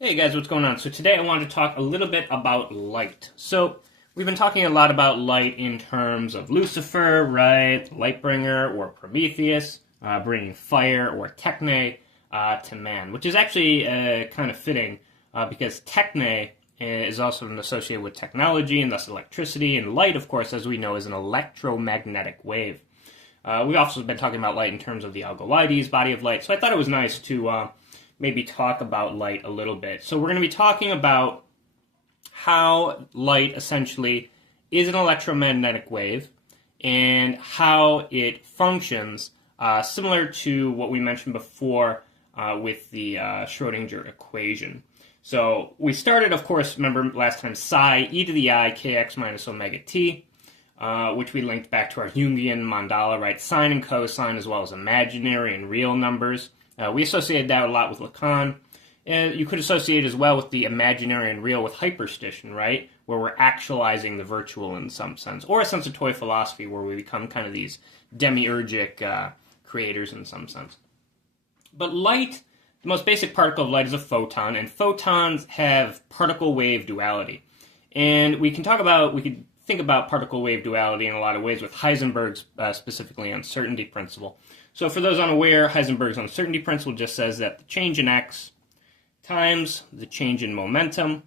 Hey guys, what's going on? So today I wanted to talk a little bit about light. So we've been talking a lot about light in terms of Lucifer, right? Lightbringer, or Prometheus, bringing fire or techne to man, which is actually kind of fitting because techne is also associated with technology and thus electricity, and light, of course, as we know, is an electromagnetic wave. We've also been talking about light in terms of the Algoides body of light, so I thought it was nice to maybe talk about light a little bit. So we're going to be talking about how light essentially is an electromagnetic wave and how it functions, similar to what we mentioned before with the Schrodinger equation. So we started, of course, remember last time, psi e to the I kx minus omega t, which we linked back to our Jungian mandala, right? Sine and cosine, as well as imaginary and real numbers. We associated that a lot with Lacan. And you could associate as well with the imaginary and real with hyperstition, right? Where we're actualizing the virtual in some sense. Or a sense of toy philosophy where we become kind of these demiurgic creators in some sense. But light, the most basic particle of light is a photon, and photons have particle-wave duality. And we could think about particle-wave duality in a lot of ways with Heisenberg's specifically uncertainty principle. So for those unaware, Heisenberg's uncertainty principle just says that the change in x times the change in momentum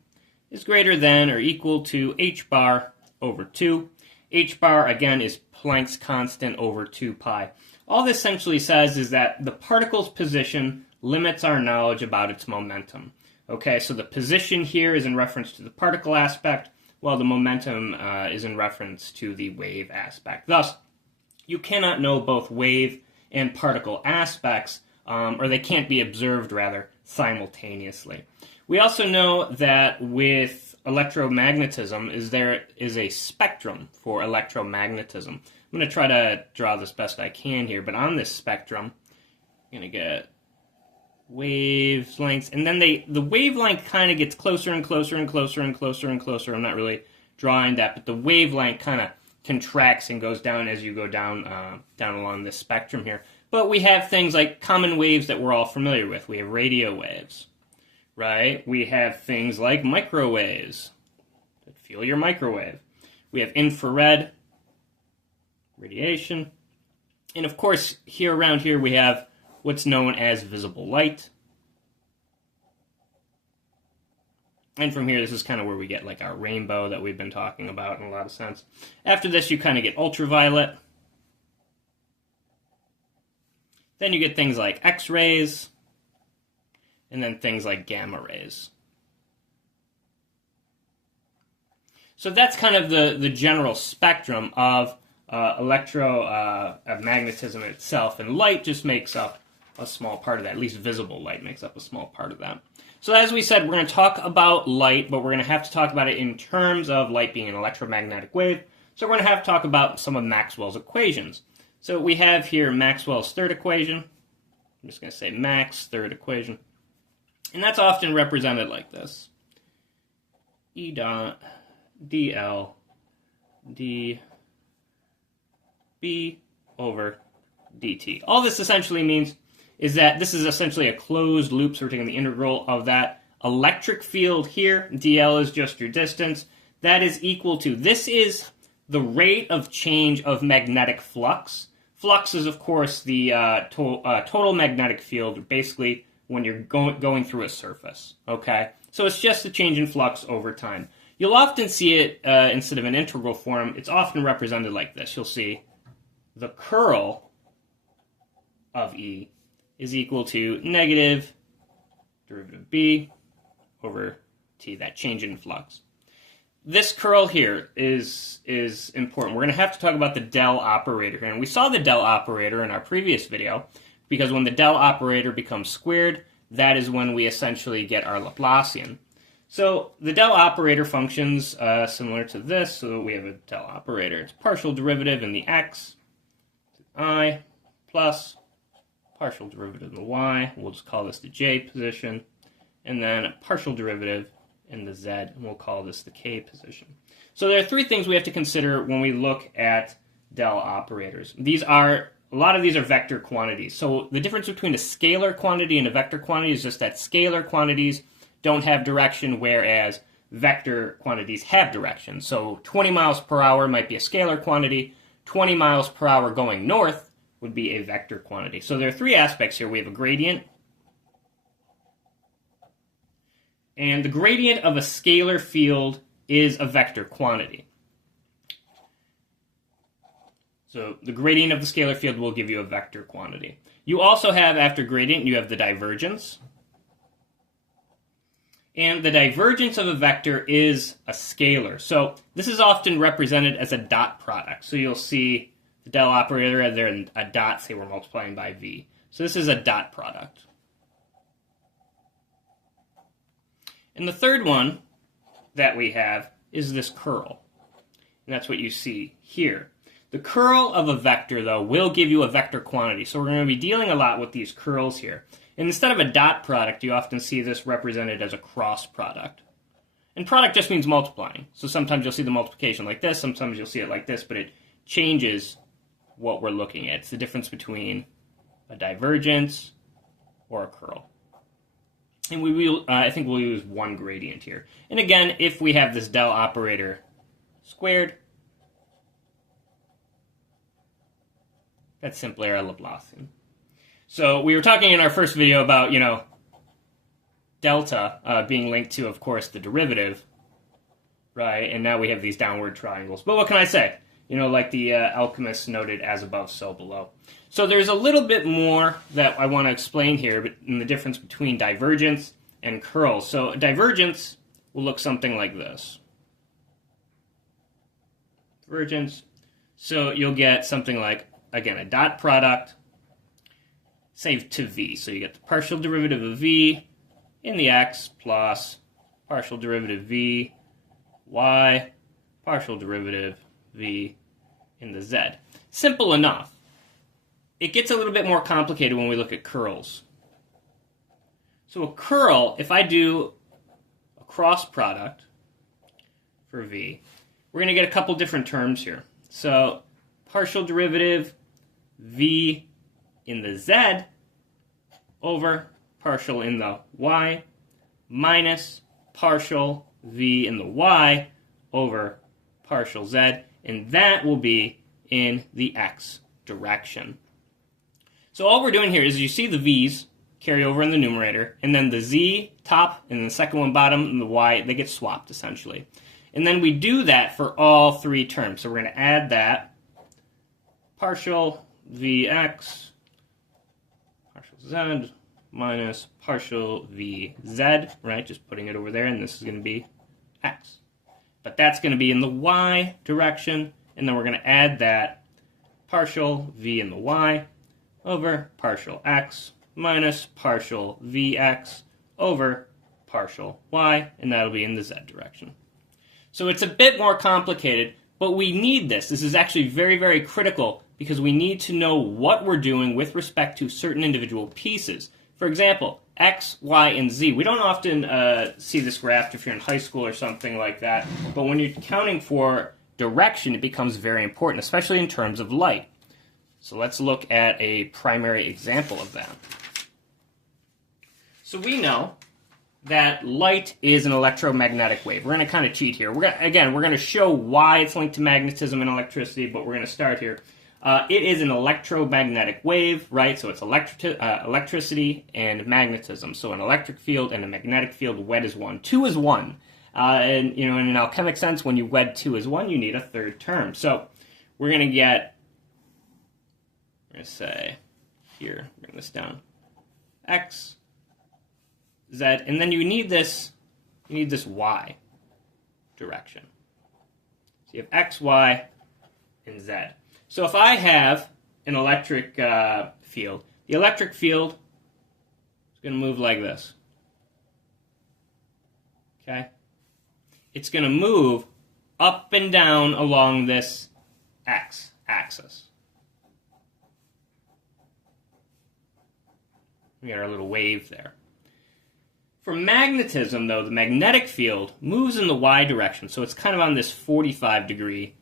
is greater than or equal to h bar over 2. H bar, again, is Planck's constant over 2 pi. All this essentially says is that the particle's position limits our knowledge about its momentum. Okay, so the position here is in reference to the particle aspect, while the momentum is in reference to the wave aspect. Thus, you cannot know both wave and particle aspects, or they can't be observed, rather, simultaneously. We also know that with electromagnetism, there is a spectrum for electromagnetism. I'm going to try to draw this best I can here, but on this spectrum, I'm going to get wavelengths, and then the wavelength kind of gets closer and closer and closer and closer and closer. I'm not really drawing that, but the wavelength kind of contracts and goes down as you go down along this spectrum here. But we have things like common waves that we're all familiar with. We have radio waves, right? We have things like microwaves. Feel your microwave. We have infrared radiation. And of course, around here we have what's known as visible light. And from here, this is kind of where we get like our rainbow that we've been talking about in a lot of sense. After this, you kind of get ultraviolet. Then you get things like X-rays, and then things like gamma rays. So that's kind of the general spectrum of electromagnetism itself, and light just makes up a small part of that. At least visible light makes up a small part of that. So as we said, we're going to talk about light, but we're going to have to talk about it in terms of light being an electromagnetic wave. So we're going to have to talk about some of Maxwell's equations. So we have here Maxwell's third equation. I'm just going to say Max third equation. And that's often represented like this. E dot dl dB over dt. All this essentially means is that this is essentially a closed loop, so we're taking the integral of that electric field here. dl is just your distance. That is equal to, this is the rate of change of magnetic flux. Flux is, of course, the total magnetic field, basically when you're going through a surface, okay? So it's just a change in flux over time. You'll often see it, instead of an integral form, it's often represented like this. You'll see the curl of E is equal to negative derivative B over T, that change in flux. This curl here is important. We're going to have to talk about the del operator here. And we saw the del operator in our previous video, because when the del operator becomes squared, that is when we essentially get our Laplacian. So the del operator functions similar to this. So we have a del operator. It's partial derivative in the x, I, plus partial derivative in the y. We'll just call this the j position. And then a partial derivative in the z, and we'll call this the k position. So there are three things we have to consider when we look at del operators. A lot of these are vector quantities. So the difference between a scalar quantity and a vector quantity is just that scalar quantities don't have direction, whereas vector quantities have direction. So 20 miles per hour might be a scalar quantity. 20 miles per hour going north would be a vector quantity. So there are three aspects here. We have a gradient. And the gradient of a scalar field is a vector quantity. So the gradient of the scalar field will give you a vector quantity. You also have, after gradient, you have the divergence. And the divergence of a vector is a scalar. So this is often represented as a dot product. So you'll see the del operator there and a dot, say we're multiplying by v. So this is a dot product. And the third one that we have is this curl. And that's what you see here. The curl of a vector, though, will give you a vector quantity. So we're going to be dealing a lot with these curls here. And instead of a dot product, you often see this represented as a cross product. And product just means multiplying. So sometimes you'll see the multiplication like this, sometimes you'll see it like this, but it changes what we're looking at. It's the difference between a divergence or a curl. And we will, I think we'll use one gradient here. And again, if we have this del operator squared, that's simply our Laplacian. So we were talking in our first video about, delta being linked to, of course, the derivative, right? And now we have these downward triangles. But what can I say? Like the alchemists noted, as above, so below. So there's a little bit more that I want to explain here in the difference between divergence and curls. So divergence will look something like this. Divergence. So you'll get something like, again, a dot product, say to v. So you get the partial derivative of v in the x plus partial derivative v y, partial derivative v in the z. Simple enough. It gets a little bit more complicated when we look at curls. So a curl, if I do a cross product for v, we're going to get a couple different terms here. So partial derivative v in the z over partial in the y minus partial v in the y over partial z, and that will be in the x direction. So all we're doing here is you see the v's carry over in the numerator, and then the z top and the second one bottom and the y, they get swapped essentially. And then we do that for all three terms. So we're going to add that partial vx partial z minus partial vz, right? Just putting it over there, and this is going to be x. But that's going to be in the y direction, and then we're going to add that partial v in the y over partial x minus partial vx over partial y, and that'll be in the z direction. So it's a bit more complicated, but we need this. This is actually very, very critical because we need to know what we're doing with respect to certain individual pieces. For example, x, y, and z. We don't often see this graphed if you're in high school or something like that, but when you're counting for direction, it becomes very important, especially in terms of light. So let's look at a primary example of that. So we know that light is an electromagnetic wave. We're going to kind of cheat here. We're going to show why it's linked to magnetism and electricity, but we're going to start here. It is an electromagnetic wave, right? So it's electricity and magnetism. So an electric field and a magnetic field wed as one. Two is one. And in an alchemic sense, when you wed two as one, you need a third term. So we're going to get, we're going to say here, bring this down, x, z, and then you need this y direction. So you have x, y, and z. So if I have an electric field, the electric field is going to move like this. Okay? It's going to move up and down along this x-axis. We got our little wave there. For magnetism, though, the magnetic field moves in the y direction, so it's kind of on this 45-degree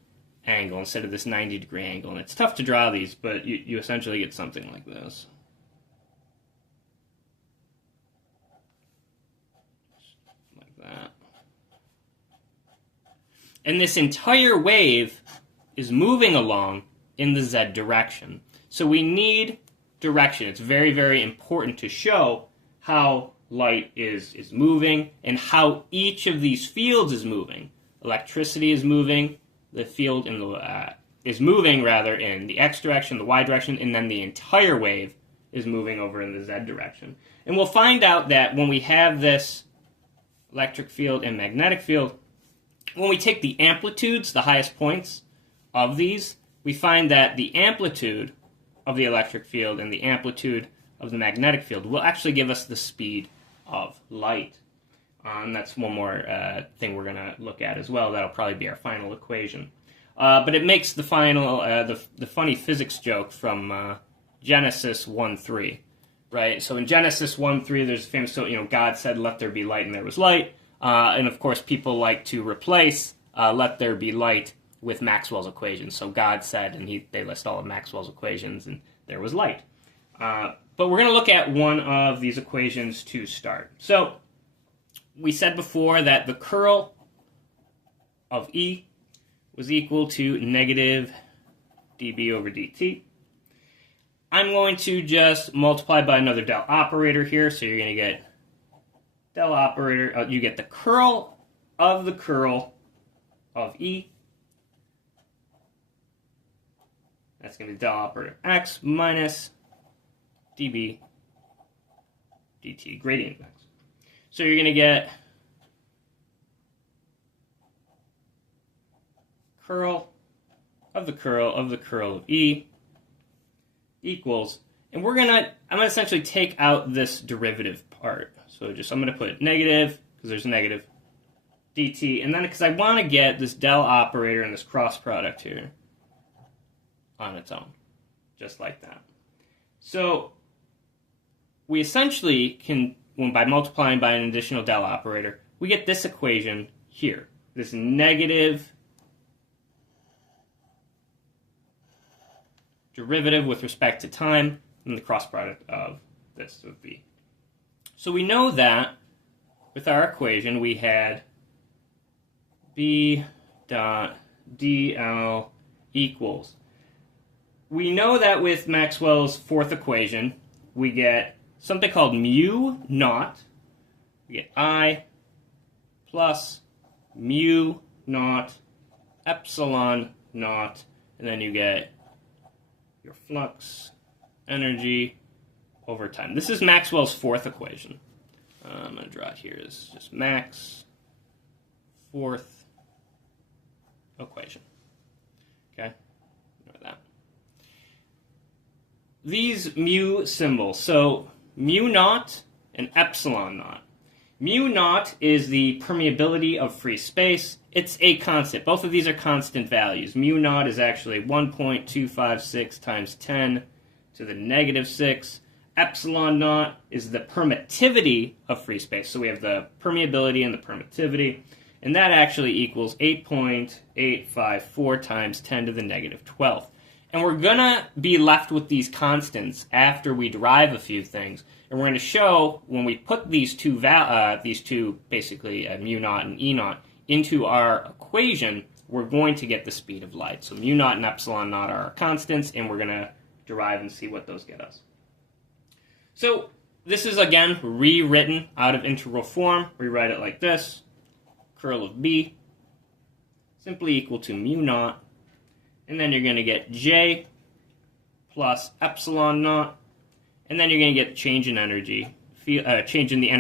angle instead of this 90-degree angle. And it's tough to draw these, but you essentially get something like this. And this entire wave is moving along in the z direction. So we need direction. It's very, very important to show how light is moving and how each of these fields is moving. Electricity is moving, the field in the is moving rather in the x direction, the y direction, and then the entire wave is moving over in the z direction. And we'll find out that when we have this electric field and magnetic field, when we take the amplitudes, the highest points of these, we find that the amplitude of the electric field and the amplitude of the magnetic field will actually give us the speed of light. And that's one more thing we're going to look at as well. That'll probably be our final equation. But it makes the final, the funny physics joke from Genesis 1:3, right? So in Genesis 1:3, there's a famous, God said, "Let there be light," and there was light. And of course, people like to replace "let there be light" with Maxwell's equations. So God said, and they list all of Maxwell's equations, and there was light. But we're going to look at one of these equations to start. So we said before that the curl of E was equal to negative dB over dt. I'm going to just multiply by another del operator here, so you're going to get del operator, you get the curl of E. That's going to be del operator x minus dB dt, gradient of x. So you're going to get curl of the curl of the curl of E equals, and I'm going to essentially take out this derivative part. So I'm going to put negative, because there's negative, dt, and then because I want to get this del operator and this cross product here on its own, just like that. So we essentially can, by multiplying by an additional del operator, we get this equation here, this negative derivative with respect to time, and the cross product of this would be. So we know that with our equation we had B dot dl equals. We know that with Maxwell's fourth equation we get something called mu naught. We get I plus mu naught epsilon naught, and then you get your flux energy over time. This is Maxwell's fourth equation. I'm going to draw it here as just Max fourth equation. Okay? Remember that. These mu symbols, so mu naught and epsilon naught. Mu naught is the permeability of free space. It's a constant. Both of these are constant values. Mu naught is actually 1.256 times 10 to the negative 6. Epsilon naught is the permittivity of free space. So we have the permeability and the permittivity. And that actually equals 8.854 times 10 to the negative 12th. And we're going to be left with these constants after we derive a few things. And we're going to show when we put these two basically mu naught and E naught, into our equation, we're going to get the speed of light. So mu naught and epsilon naught are our constants, and we're going to derive and see what those get us. So this is, again, rewritten out of integral form. We write it like this. Curl of B simply equal to mu naught. And then you're going to get J plus epsilon naught. And then you're going to get change in energy, change in the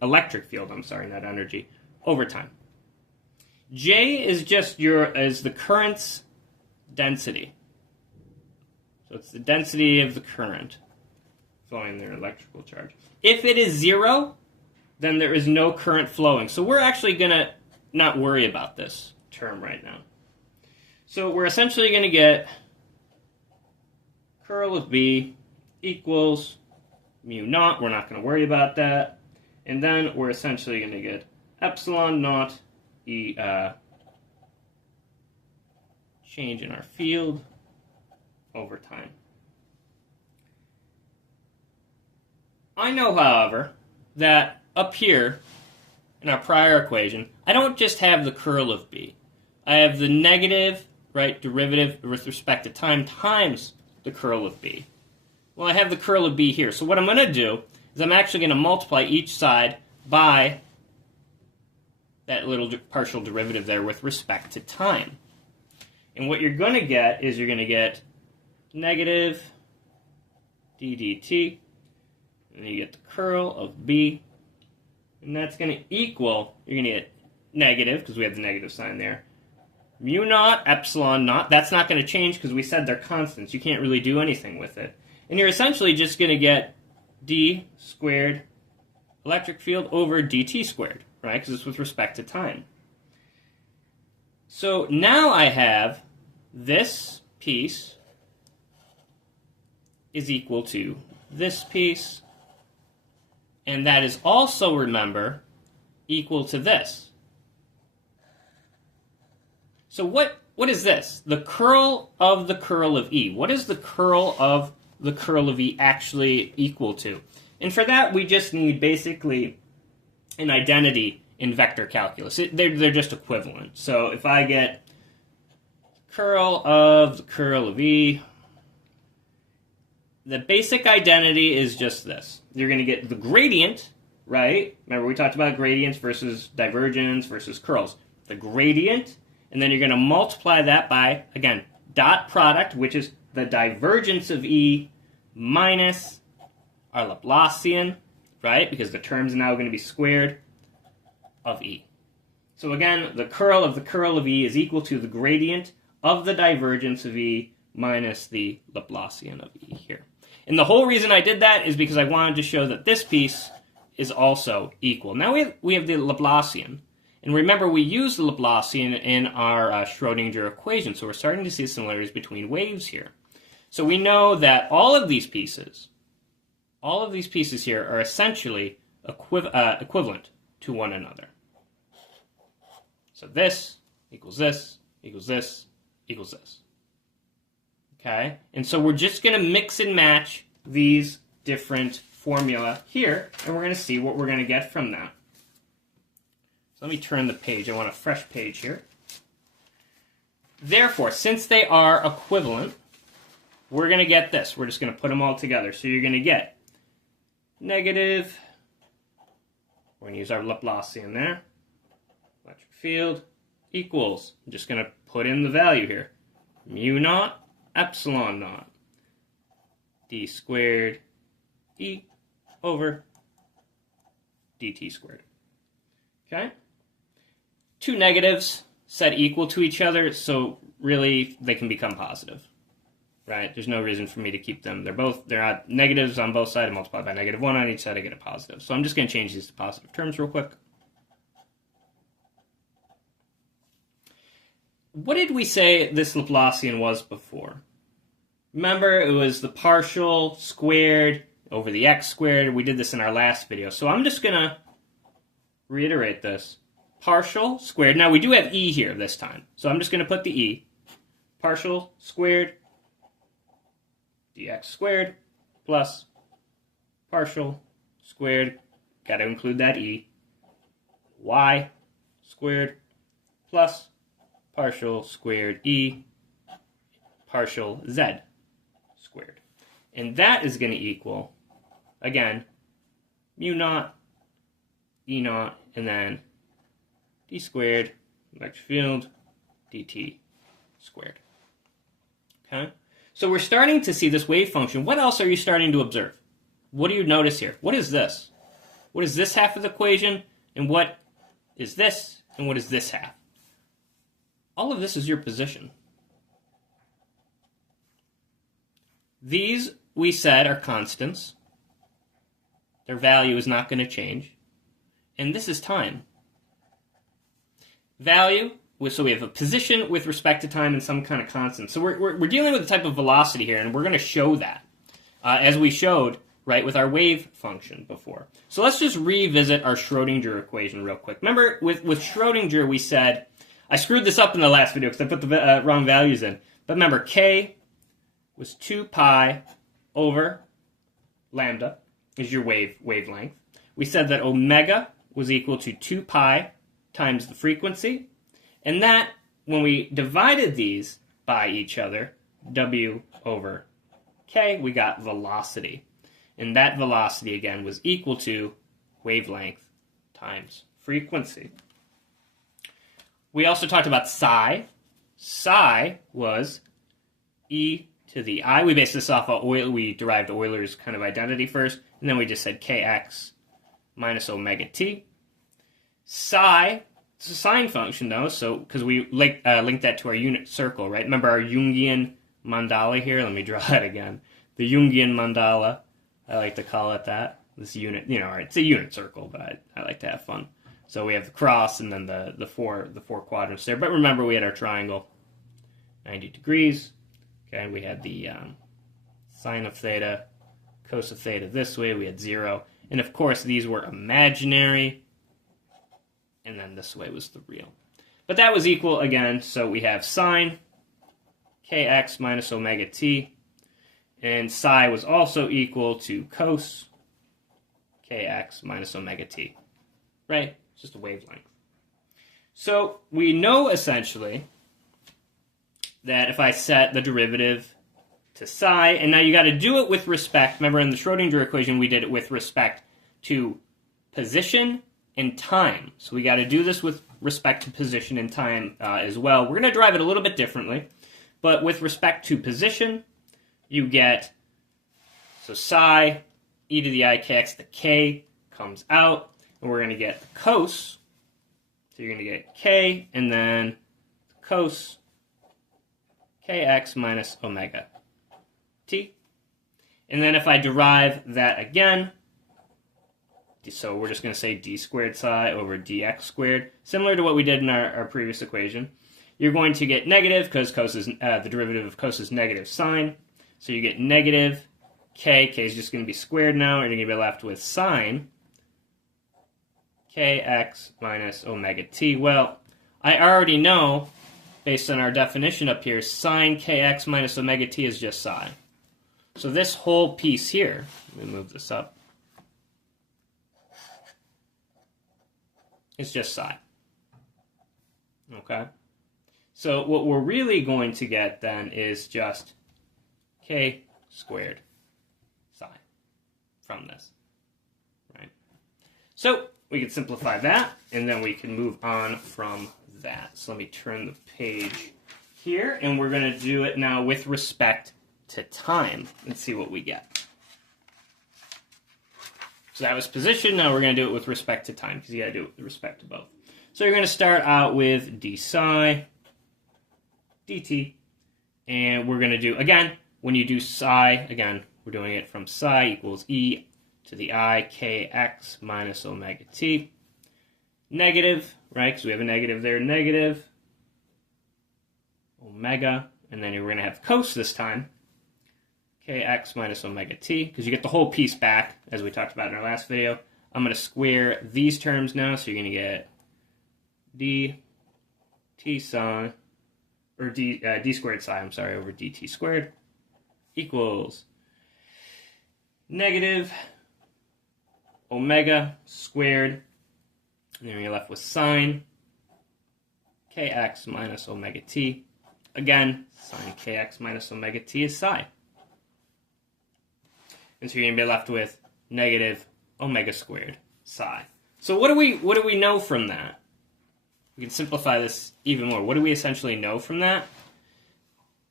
electric field, not energy, over time. J is just the current's density. So it's the density of the current flowing their electrical charge. If it is 0, then there is no current flowing. So we're actually going to not worry about this term right now. So we're essentially going to get curl of B equals mu naught. We're not going to worry about that. And then we're essentially going to get epsilon naught E change in our field over time. I know, however, that up here in our prior equation, I don't just have the curl of B. I have the negative, right, derivative with respect to time times the curl of b. Well, I have the curl of b here. So what I'm going to do is I'm actually going to multiply each side by that little partial derivative there with respect to time. And what you're going to get is you're going to get negative d dt, and you get the curl of b, and that's going to equal, you're going to get negative, because we have the negative sign there, mu naught epsilon naught. That's not going to change because we said they're constants. You can't really do anything with it. And you're essentially just going to get d squared electric field over dt squared, right? Because it's with respect to time. So now I have this piece is equal to this piece, and that is also, remember, equal to this. So what is this? The curl of E. What is the curl of the curl of E actually equal to? And for that, we just need basically an identity in vector calculus. They're just equivalent. So if I get curl of E, the basic identity is just this. You're going to get the gradient, right? Remember we talked about gradients versus divergence versus curls. The gradient, and then you're going to multiply that by, again, dot product, which is the divergence of E minus our Laplacian, right? Because the term's now going to be squared of E. So again, the curl of E is equal to the gradient of the divergence of E minus the Laplacian of E here. And the whole reason I did that is because I wanted to show that this piece is also equal. Now we have the Laplacian. And remember, we used the Laplacian in our Schrodinger equation, so we're starting to see similarities between waves here. So we know that all of these pieces here are essentially equivalent to one another. So this equals this equals this equals this. Okay? And so we're just going to mix and match these different formula here, and we're going to see what we're going to get from that. So let me turn the page. I want a fresh page here. Therefore, since they are equivalent, we're going to get this. We're just going to put them all together. So you're going to get negative, we're going to use our Laplacian there, electric field equals, I'm just going to put in the value here, mu naught epsilon naught d squared E over dt squared. Okay? Two negatives set equal to each other, so really they can become positive. Right? There's no reason for me to keep them. They're at negatives on both sides, multiplied by -1 on each side, I get a positive. So I'm just going to change these to positive terms real quick. What did we say this Laplacian was before? Remember, it was the partial squared over the x squared. We did this in our last video. So I'm just going to reiterate this. Partial squared. Now we do have e here this time. So I'm just going to put the e. Partial squared dx squared plus partial squared, got to include that e, y squared plus partial squared e partial z squared. And that is going to equal, again, mu naught, e naught, and then d squared, electric field, dt squared. Okay? So we're starting to see this wave function. What else are you starting to observe? What do you notice here? What is this? What is this half of the equation? And what is this? And what is this half? All of this is your position. These, we said, are constants. Their value is not going to change. And this is time. Value, so we have a position with respect to time and some kind of constant. So we're dealing with a type of velocity here, and we're going to show that, as we showed, right, with our wave function before. So let's just revisit our Schrodinger equation real quick. Remember, with Schrodinger, we said, I screwed this up in the last video because I put the wrong values in. But remember, k was 2 pi over lambda, is your wavelength. We said that omega was equal to 2 pi times the frequency. And that when we divided these by each other, W over K, we got velocity. And that velocity, again, was equal to wavelength times frequency. We also talked about psi. Psi was e to the I. We based this off of we derived Euler's kind of identity first, and then we just said kx minus omega t. Psi, it's a sine function though, so because we linked that to our unit circle, right? Remember our Jungian mandala here? Let me draw it again. The Jungian mandala, I like to call it that. This unit, it's a unit circle, but I like to have fun. So we have the cross and then the four quadrants there. But remember, we had our triangle, 90 degrees. Okay, we had the sine of theta, cos of theta this way. We had 0, and of course these were imaginary. And then this way was the real. But that was equal again. So we have sine kx minus omega t, and psi was also equal to cos kx minus omega t. Right? It's just a wavelength. So we know essentially that if I set the derivative to psi, and now you got to do it with respect. Remember in the Schrodinger equation we did it with respect to position and time. So we got to do this with respect to position and time as well. We're going to derive it a little bit differently, but with respect to position, you get, so psi e to the I kx, the k comes out, and we're going to get the cos. So you're going to get k, and then cos kx minus omega t. And then if I derive that again, so we're just going to say d squared psi over dx squared, similar to what we did in our previous equation. You're going to get negative, because the derivative of cos is negative sine. So you get negative k is just going to be squared now, and you're going to be left with sine kx minus omega t. Well, I already know, based on our definition up here, sine kx minus omega t is just psi. So this whole piece here, let me move this up, it's just psi. Okay? So what we're really going to get then is just k squared psi from this. Right? So we can simplify that, and then we can move on from that. So let me turn the page here, and we're going to do it now with respect to time and see what we get. So that was position. Now we're going to do it with respect to time, because you got to do it with respect to both. So you're going to start out with d psi dt, and we're going to do, again, when you do psi, again, we're doing it from psi equals e to the I kx minus omega t. Negative, right, because we have a negative there, negative omega, and then we're going to have cos this time, kx minus omega t, because you get the whole piece back, as we talked about in our last video. I'm going to square these terms now, so you're going to get dt psi, or d squared psi, I'm sorry, over dt squared equals negative omega squared, and then you're left with sine kx minus omega t. Again, sine kx minus omega t is psi. And so you're going to be left with negative omega squared psi. So what do we know from that? We can simplify this even more. What do we essentially know from that?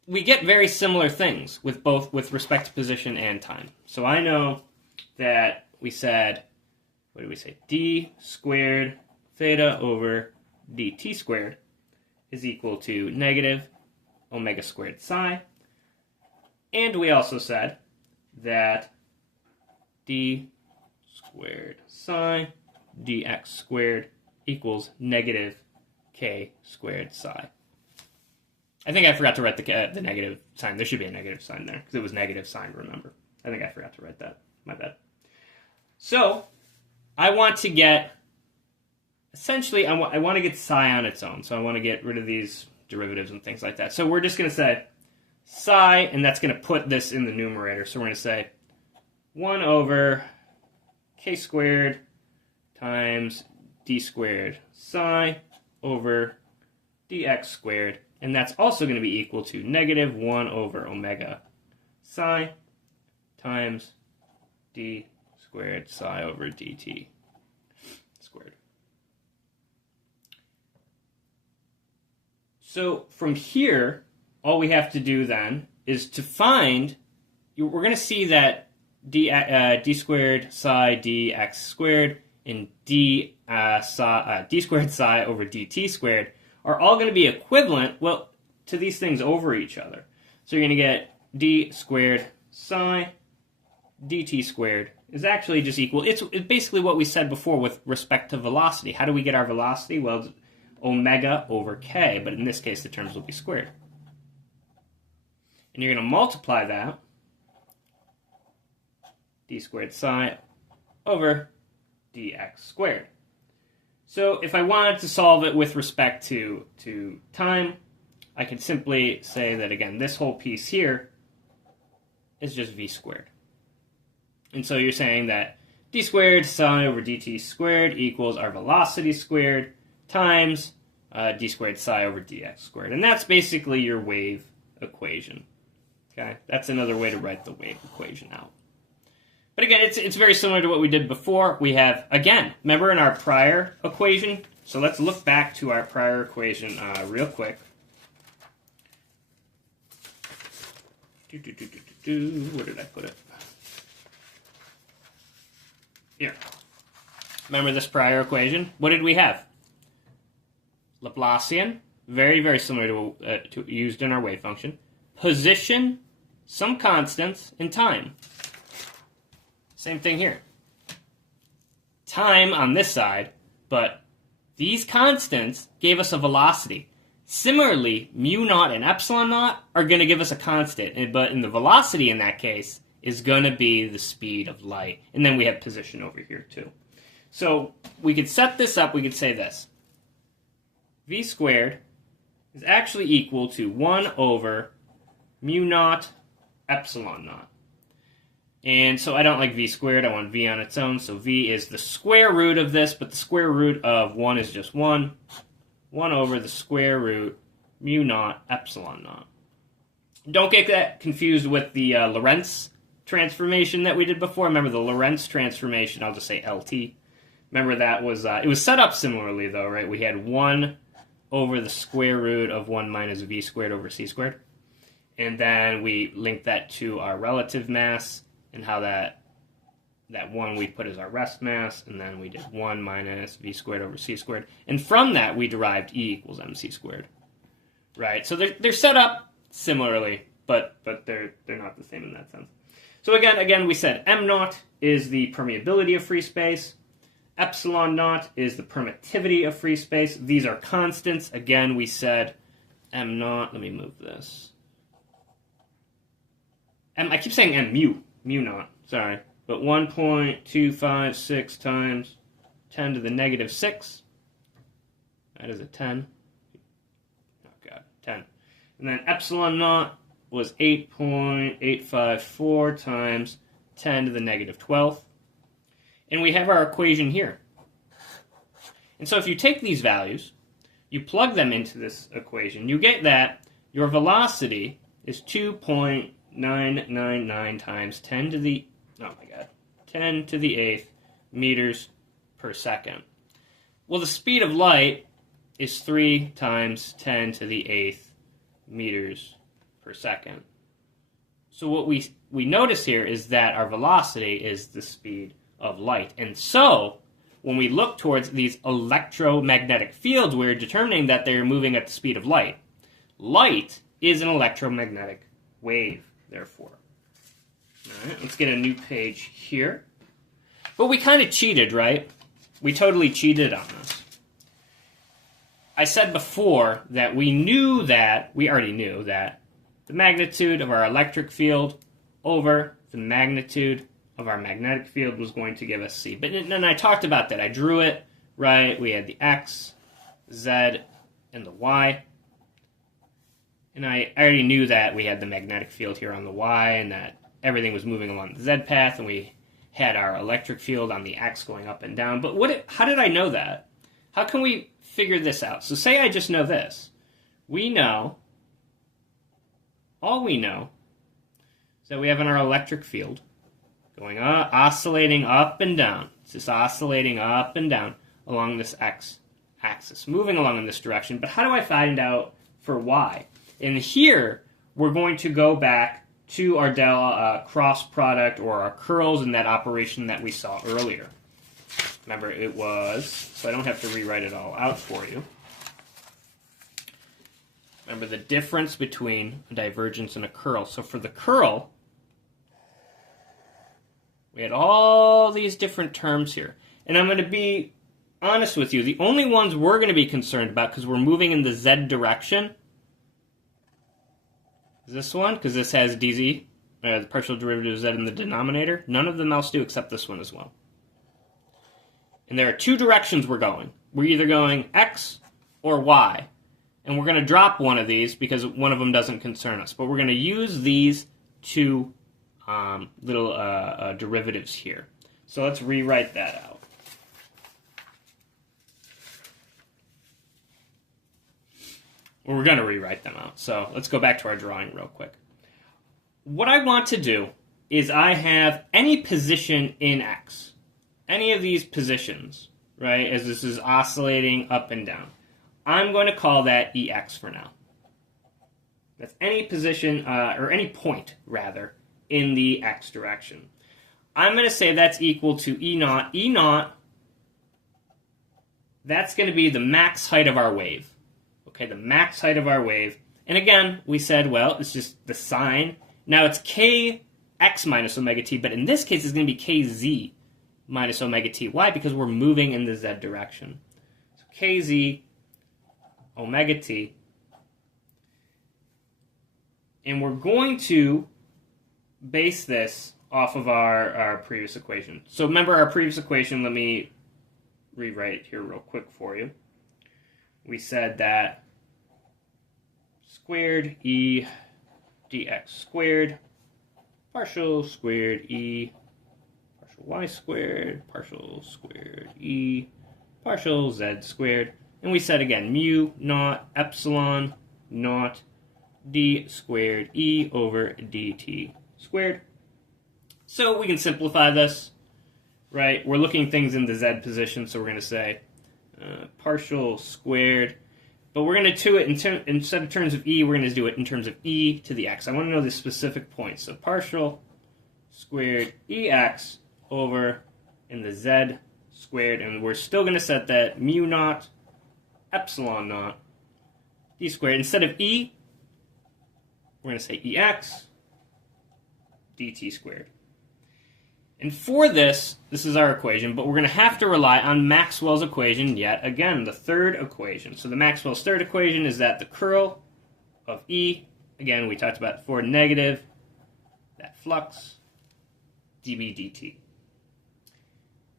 We get very similar things with respect to position and time. So I know that we said, what did we say? D squared theta over dt squared is equal to negative omega squared psi. And we also said that d squared psi dx squared equals negative k squared psi. I think I forgot to write the negative sign. There should be a negative sign there, because it was negative sign, remember. I think I forgot to write that. My bad. So, I want to get, essentially, I want to get psi on its own. So I want to get rid of these derivatives and things like that. So we're just going to say psi, and that's going to put this in the numerator. So we're going to say 1 over k squared times d squared psi over dx squared, and that's also going to be equal to negative 1 over omega psi times d squared psi over dt squared. So from here, all we have to do then is to find, we're going to see that d squared psi dx squared and d squared psi over dt squared are all going to be equivalent, well, to these things over each other. So you're going to get d squared psi dt squared is actually just equal. It's basically what we said before with respect to velocity. How do we get our velocity? Well, it's omega over k, but in this case the terms will be squared. And you're going to multiply that, d squared psi over dx squared. So if I wanted to solve it with respect to time, I could simply say that, again, this whole piece here is just v squared. And so you're saying that d squared psi over dt squared equals our velocity squared times d squared psi over dx squared. And that's basically your wave equation. Okay, that's another way to write the wave equation out. But again, it's very similar to what we did before. We have, again, remember in our prior equation? So let's look back to our prior equation real quick. Where did I put it? Here. Remember this prior equation? What did we have? Laplacian, very, very similar to used in our wave function. Position, some constants, and time. Same thing here. Time on this side, but these constants gave us a velocity. Similarly, mu naught and epsilon naught are going to give us a constant, but in the velocity in that case is going to be the speed of light. And then we have position over here too. So we could set this up, we could say this. V squared is actually equal to 1 over mu naught epsilon naught. And so I don't like v squared, I want v on its own, so v is the square root of this, but the square root of 1 is just 1. 1 over the square root mu naught epsilon naught. Don't get that confused with the Lorentz transformation that we did before. Remember the Lorentz transformation, I'll just say LT. Remember that was, it was set up similarly though, right? We had 1 over the square root of 1 minus v squared over c squared. And then we linked that to our relative mass, and how that 1 we put as our rest mass, and then we did 1 minus v squared over c squared. And from that, we derived E equals mc squared. Right? So they're set up similarly, but they're not the same in that sense. So again, we said m naught is the permeability of free space. Epsilon naught is the permittivity of free space. These are constants. Again, we said m naught. Let me move this. I keep saying m mu naught, sorry. But 1.256 times 10 to the negative 6. That is a 10. Oh, God, 10. And then epsilon naught was 8.854 times 10 to the negative 12th. And we have our equation here. And so if you take these values, you plug them into this equation, you get that your velocity is 2.999 times 10 to the 10 to the 8th meters per second. Well, the speed of light is 3 times 10 to the 8th meters per second. So what we notice here is that our velocity is the speed of light. And so when we look towards these electromagnetic fields, we're determining that they're moving at the speed of light. Light is an electromagnetic wave, therefore. All right, let's get a new page here. But we kind of cheated, right? We totally cheated on this. I said before that we already knew that the magnitude of our electric field over the magnitude of our magnetic field was going to give us C. But then I talked about that. I drew it, right? We had the X, Z, and the Y. And I already knew that we had the magnetic field here on the Y and that everything was moving along the Z path, and we had our electric field on the X going up and down. But how did I know that? How can we figure this out? So say I just know this. we know, all we know, is that we have in our electric field going up, oscillating up and down. It's just oscillating up and down along this x-axis, moving along in this direction. But how do I find out for y? And here, we're going to go back to our del cross product or our curls in that operation that we saw earlier. Remember, it was, so I don't have to rewrite it all out for you. Remember the difference between a divergence and a curl. So for the curl, we had all these different terms here. And I'm going to be honest with you, the only ones we're going to be concerned about, because we're moving in the z direction, is this one, because this has dz, the partial derivative of z in the denominator. None of them else do except this one as well. And there are two directions we're going. We're either going x or y. And we're going to drop one of these because one of them doesn't concern us. But we're going to use these two little derivatives here. So let's rewrite that out. Well, we're going to rewrite them out. So let's go back to our drawing real quick. What I want to do is I have any position in x. Any of these positions, right, as this is oscillating up and down. I'm going to call that EX for now. That's any position, or any point, rather, in the x direction. I'm going to say that's equal to E naught. E naught, that's going to be the max height of our wave. Okay, the max height of our wave. And again, we said, well, it's just the sign. Now it's kx minus omega t, but in this case it's going to be kz minus omega t. Why? Because we're moving in the z direction. So kz omega t. And we're going to base this off of our previous equation. So remember our previous equation, let me rewrite it here real quick for you. We said that squared e dx squared partial squared e partial y squared e partial z squared. And we said again, mu naught epsilon naught d squared e over dt squared. So we can simplify this, right? We're looking things in the z position, so we're going to say partial squared. But we're going to do it, instead of terms of e, we're going to do it in terms of e to the x. I want to know the specific points. So partial squared ex over in the z squared. And we're still going to set that mu naught epsilon naught d squared. Instead of e, we're going to say ex dt squared. And for this is our equation, but we're going to have to rely on Maxwell's equation yet again, the third equation. So the Maxwell's third equation is that the curl of E, again, we talked about before, negative, that flux, dB dt.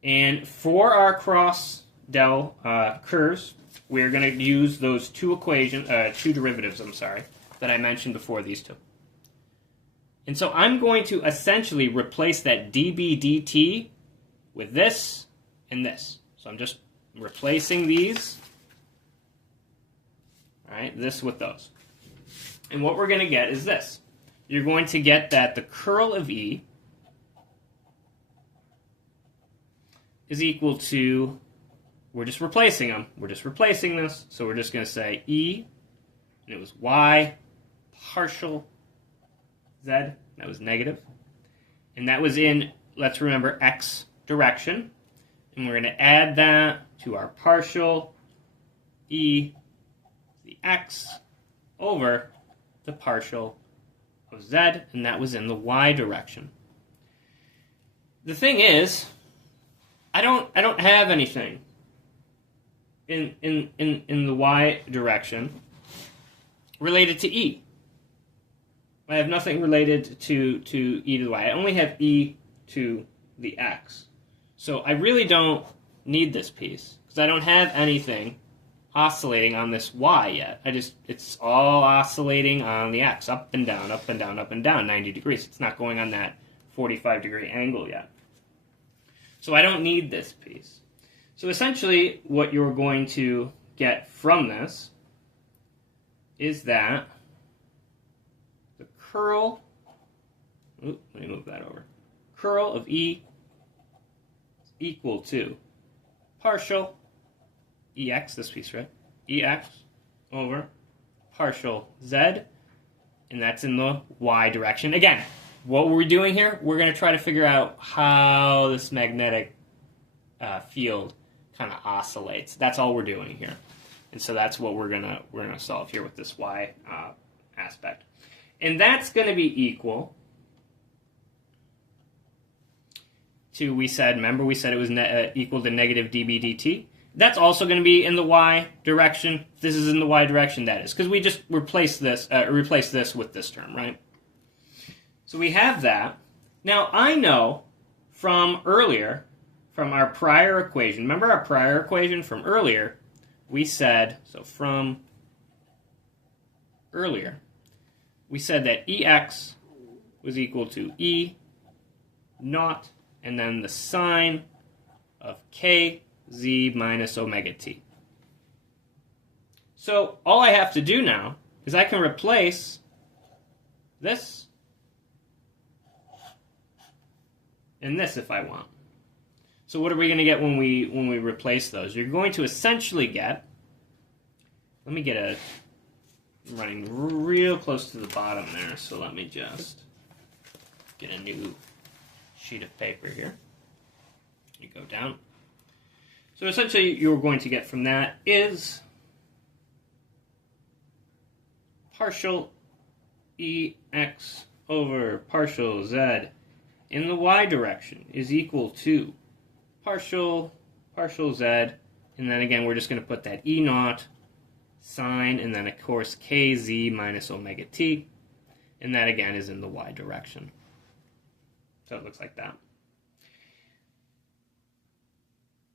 And for our cross-del curves, we're going to use those two derivatives, that I mentioned before, these two. And so I'm going to essentially replace that dB dt with this and this. So I'm just replacing these, right, this with those. And what we're going to get is this. You're going to get that the curl of E is equal to, we're just replacing them. We're just replacing this. So we're just going to say E, and it was Y partial Z, that was negative. And that was in, let's remember, x direction. And we're going to add that to our partial e, the x, over the partial of z, and that was in the y direction. The thing is, I don't have anything in the y direction related to e. I have nothing related to e to the y. I only have e to the x. So I really don't need this piece, because I don't have anything oscillating on this y yet. It's all oscillating on the x, up and down, up and down, up and down, 90 degrees. It's not going on that 45-degree angle yet. So I don't need this piece. So essentially, what you're going to get from this is that the curl, let me move that over, curl of E is equal to partial EX, this piece, right? EX over partial Z, and that's in the Y direction. Again, what we're doing here, we're going to try to figure out how this magnetic field kind of oscillates. That's all we're doing here. And so that's what we're gonna solve here with this Y aspect. And that's going to be equal to, remember we said it was equal to negative dB dt. That's also going to be in the Y direction. If this is in the Y direction, that is. Because we just replace this with this term, right? So we have that. Now, I know from earlier, from our prior equation, remember our prior equation from earlier, we said, so from earlier, we said that EX was equal to E naught, and then the sine of KZ minus omega t. So all I have to do now is I can replace this and this if I want. So what are we going to get when we replace those? You're going to essentially get, let me get I'm running real close to the bottom there, so let me just get a new sheet of paper here. You go down. So essentially you're going to get from that is partial EX over partial Z in the Y direction is equal to partial Z, and then again we're just going to put that E naught sine, and then of course KZ minus omega t, and that again is in the Y direction. So it looks like that.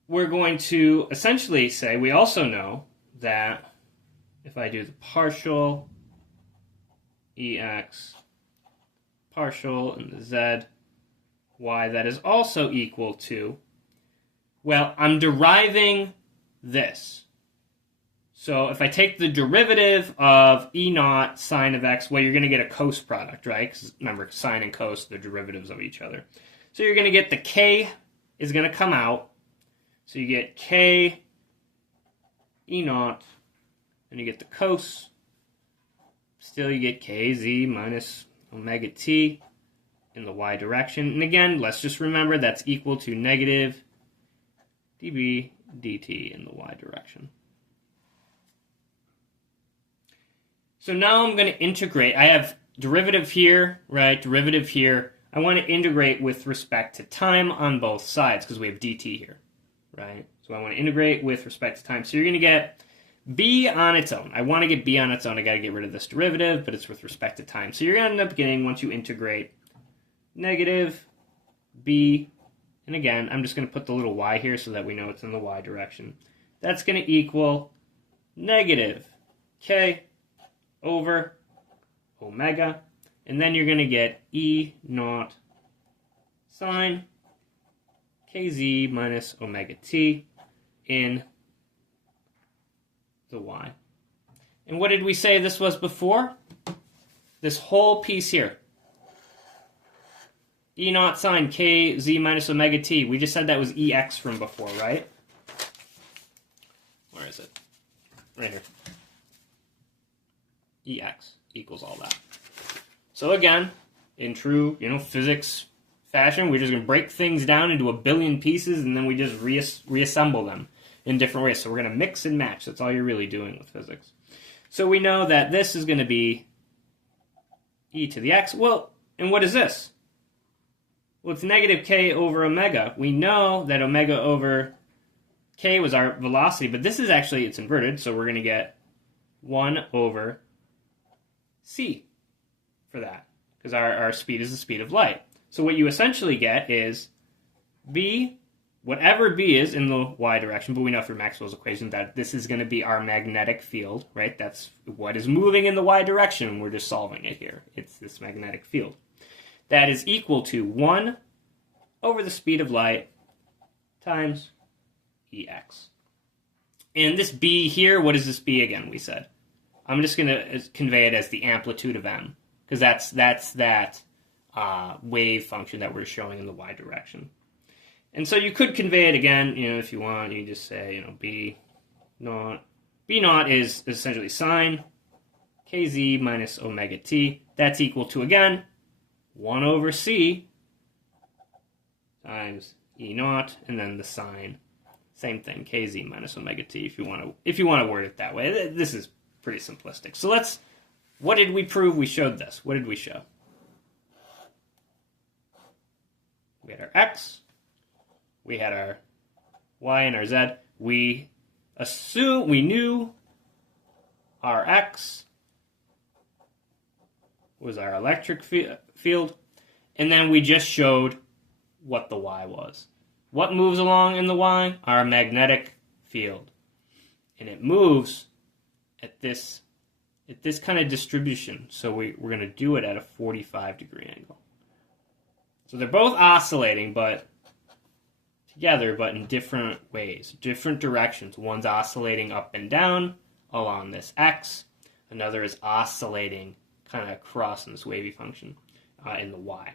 We're going to essentially say, we also know that if I do the partial EX, partial and the Z, Y, that is also equal to, well, I'm deriving this. So if I take the derivative of E naught sine of X, well, you're going to get a cos product, right? Because remember, sine and cos, they're derivatives of each other. So you're going to get the K is going to come out. So you get K E naught, and you get the cos. Still, you get KZ minus omega t in the Y direction. And again, let's just remember that's equal to negative dB dt in the Y direction. So now I'm going to integrate. I have derivative here, right? Derivative here. I want to integrate with respect to time on both sides because we have dt here, right? So I want to integrate with respect to time. So you're going to get b on its own. I want to get b on its own. I got to get rid of this derivative, but it's with respect to time. So you're going to end up getting, once you integrate, negative b, and again, I'm just going to put the little y here so that we know it's in the Y direction. That's going to equal negative k over omega, and then you're going to get E naught sine kz minus omega t in the Y. And what did we say this was before? This whole piece here. E naught sine kz minus omega t. We just said that was EX from before, right? Where is it? Right here. EX equals all that. So again, in true, physics fashion, we're just going to break things down into a billion pieces, and then we just reassemble them in different ways. So we're going to mix and match. That's all you're really doing with physics. So we know that this is going to be e to the x. Well, and what is this? Well, it's negative k over omega. We know that omega over k was our velocity, but this is actually, it's inverted, so we're going to get 1 over c for that, because our speed is the speed of light. So what you essentially get is b, whatever b is in the Y direction, but we know from Maxwell's equation that this is going to be our magnetic field, right? That's what is moving in the Y direction. We're just solving it here. It's this magnetic field. That is equal to 1 over the speed of light times EX. And this b here, what is this b again, we said? I'm just going to convey it as the amplitude of m, because that's that wave function that we're showing in the y direction. And so you could convey it again, if you want. You just say, b naught is essentially sine kz minus omega t. That's equal to, again, 1 over c times e naught, and then the sine. Same thing, kz minus omega t, if you want to word it that way. This is pretty simplistic. So what did we prove? We showed this. What did we show? We had our x, we had our y and our z. We knew our x was our electric field, and then we just showed what the y was. What moves along in the y? Our magnetic field. And it moves at this kind of distribution. So we're going to do it at a 45-degree angle. So they're both oscillating, but together, but in different ways, different directions. One's oscillating up and down along this x. Another is oscillating kind of across in this wavy function in the y.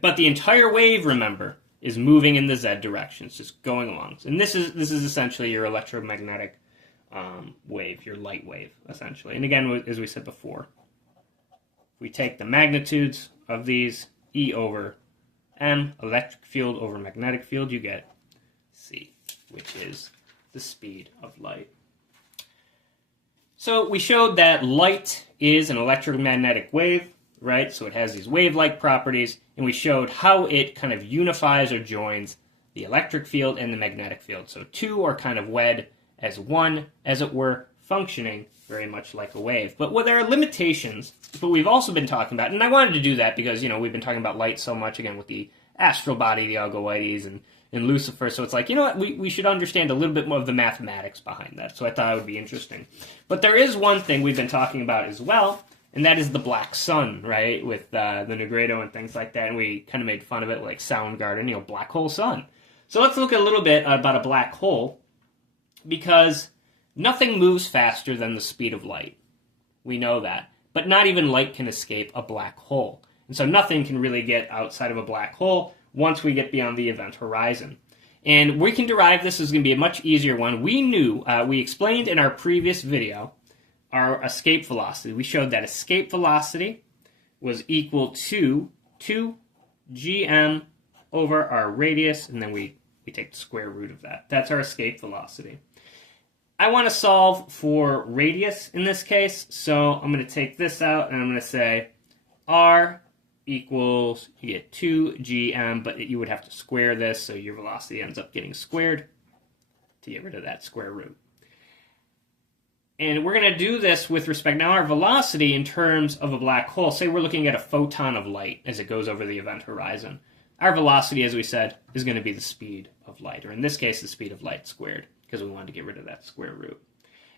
But the entire wave, remember, is moving in the z direction. It's just going along. And this is essentially your electromagnetic wave, your light wave, essentially. And again, as we said before, if we take the magnitudes of these, E over m, electric field over magnetic field, you get c, which is the speed of light. So we showed that light is an electromagnetic wave, right? So it has these wave-like properties, and we showed how it kind of unifies or joins the electric field and the magnetic field. So two are kind of wed as one, as it were, functioning very much like a wave. But there are limitations, but we've also been talking about, and I wanted to do that because, we've been talking about light so much, again, with the astral body, the Algoides, and Lucifer, so it's like, we should understand a little bit more of the mathematics behind that, so I thought it would be interesting. But there is one thing we've been talking about as well, and that is the black sun, right, with the Negredo and things like that, and we kind of made fun of it like Soundgarden, black hole sun. So let's look a little bit about a black hole, because nothing moves faster than the speed of light. We know that. But not even light can escape a black hole. And so nothing can really get outside of a black hole once we get beyond the event horizon. And we can derive this as going to be a much easier one. We explained in our previous video our escape velocity. We showed that escape velocity was equal to 2gm over our radius, and then we take the square root of that. That's our escape velocity. I want to solve for radius in this case, so I'm going to take this out, and I'm going to say r equals, you get 2gm, but you would have to square this, so your velocity ends up getting squared to get rid of that square root. And we're going to do this with respect, now our velocity in terms of a black hole, say we're looking at a photon of light as it goes over the event horizon. Our velocity, as we said, is going to be the speed of light, or in this case, the speed of light squared, because we wanted to get rid of that square root.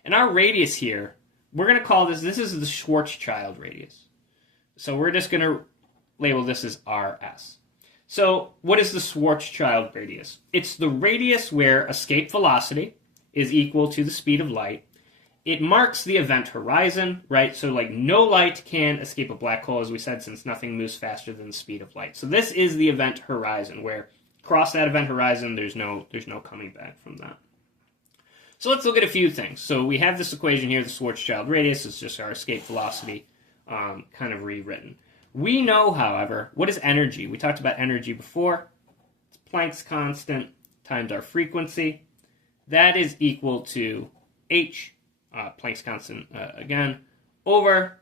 And our radius here, we're going to call this is the Schwarzschild radius. So we're just going to label this as Rs. So what is the Schwarzschild radius? It's the radius where escape velocity is equal to the speed of light. It marks the event horizon, right? So like no light can escape a black hole, as we said, since nothing moves faster than the speed of light. So this is the event horizon, where across that event horizon, there's no coming back from that. So let's look at a few things. So we have this equation here, the Schwarzschild radius is just our escape velocity kind of rewritten. We know, however, what is energy? We talked about energy before. It's Planck's constant times our frequency. That is equal to h, Planck's constant again, over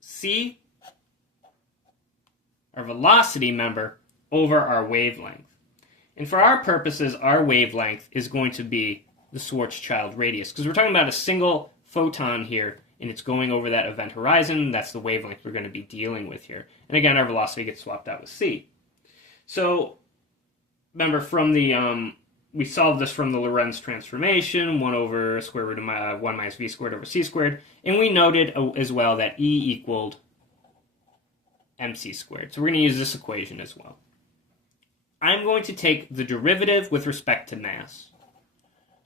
c, our velocity, remember, over our wavelength. And for our purposes, our wavelength is going to be the Schwarzschild radius, because we're talking about a single photon here, and it's going over that event horizon. That's the wavelength we're going to be dealing with here. And again, our velocity gets swapped out with c. So remember, from the we solved this from the Lorentz transformation, 1 over square root of 1 minus v squared over c squared, and we noted as well that E equaled mc squared. So we're going to use this equation as well. I'm going to take the derivative with respect to mass.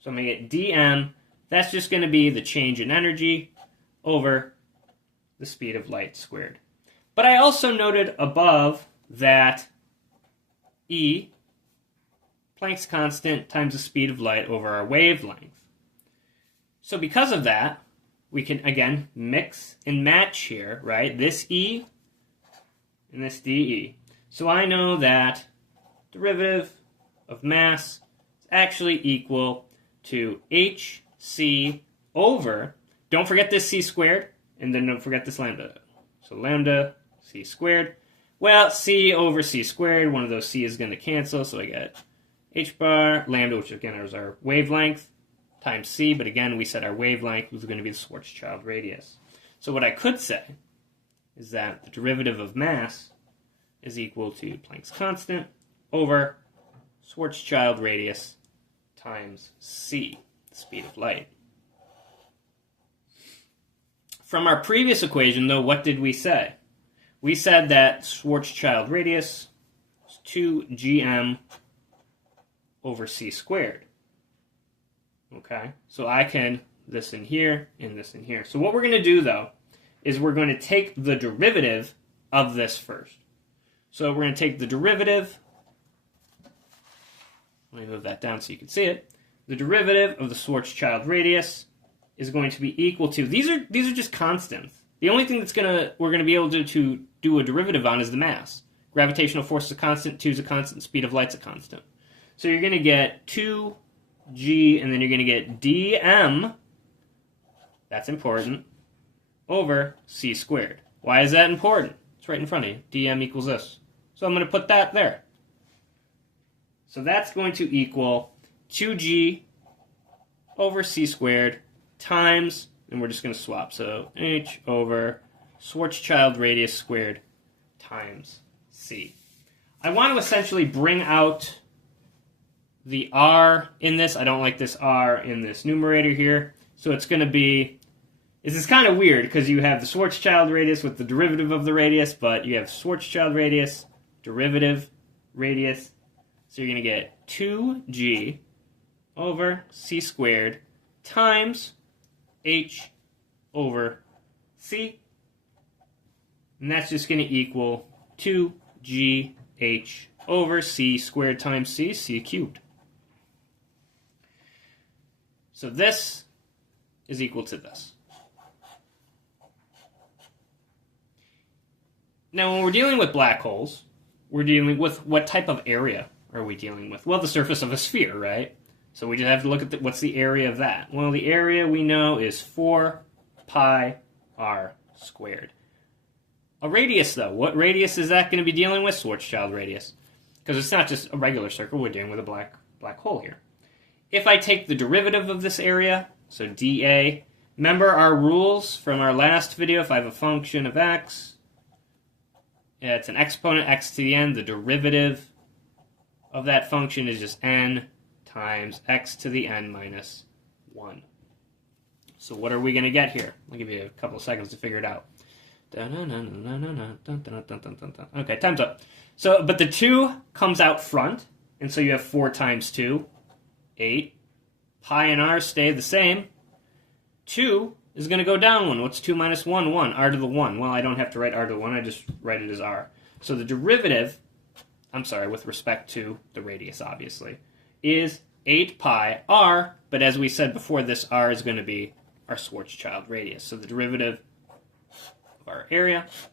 So I'm going to get dm That's just going to be the change in energy over the speed of light squared. But I also noted above that E, Planck's constant, times the speed of light over our wavelength. So because of that, we can, again, mix and match here, right? This E and this dE. So I know that derivative of mass is actually equal to hc over, don't forget this c squared, and then don't forget this lambda. So lambda c squared. Well, c over c squared, one of those c is going to cancel, so I get h bar lambda, which again is our wavelength, times c, but again we said our wavelength was going to be the Schwarzschild radius. So what I could say is that the derivative of mass is equal to Planck's constant over Schwarzschild radius times c, the speed of light. From our previous equation, though, what did we say? We said that Schwarzschild radius is 2gm over c squared. Okay, so I can this in here and this in here. So what we're going to do, though, is we're going to take the derivative of this first. So we're going to take the derivative, let me move that down so you can see it. The derivative of the Schwarzschild radius is going to be equal to, these are just constants. The only thing that's we're going to be able to do a derivative on is the mass. Gravitational force is a constant, 2 is a constant, speed of light's a constant. So you're going to get 2g, and then you're going to get dm, that's important, over c squared. Why is that important? It's right in front of you. dm equals this. So I'm going to put that there. So that's going to equal 2g over c squared times, and we're just going to swap. So h over Schwarzschild radius squared times c. I want to essentially bring out the r in this. I don't like this r in this numerator here. So it's going to be, this is kind of weird because you have the Schwarzschild radius with the derivative of the radius, but you have Schwarzschild radius, derivative radius. So you're going to get 2g over c squared times h over c. And that's just going to equal 2gh over c squared times c cubed. So this is equal to this. Now when we're dealing with black holes, we're dealing with what type of area are we dealing with? Well, the surface of a sphere, right? So we just have to look at what's the area of that. Well, the area we know is 4 pi r squared. A radius, though, what radius is that going to be dealing with? Schwarzschild radius. Because it's not just a regular circle, we're dealing with a black hole here. If I take the derivative of this area, so dA, remember our rules from our last video, if I have a function of x, it's an exponent x to the n, the derivative of that function is just n times x to the n minus 1. So what are we going to get here? I'll give you a couple of seconds to figure it out. Okay, time's up. So, but the 2 comes out front, and so you have 4 times 2, 8. Pi and r stay the same. 2 is going to go down 1. What's 2 minus 1? 1. R to the 1. Well, I don't have to write r to the 1. I just write it as r. So the derivative, I'm sorry, with respect to the radius, obviously, is 8 pi r, but as we said before, this r is going to be our Schwarzschild radius. So the derivative of our area with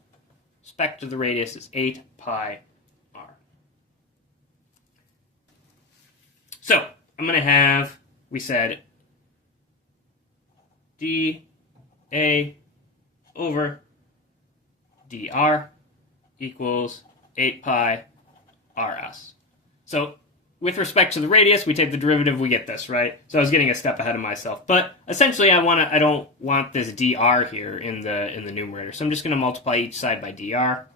respect to the radius is 8 pi r. So I'm going to have, we said, dA over dr equals 8 pi rs. So with respect to the radius, we take the derivative, we get this, right? So I was getting a step ahead of myself. But essentially, I don't want this dr here in the numerator. So I'm just going to multiply each side by dr.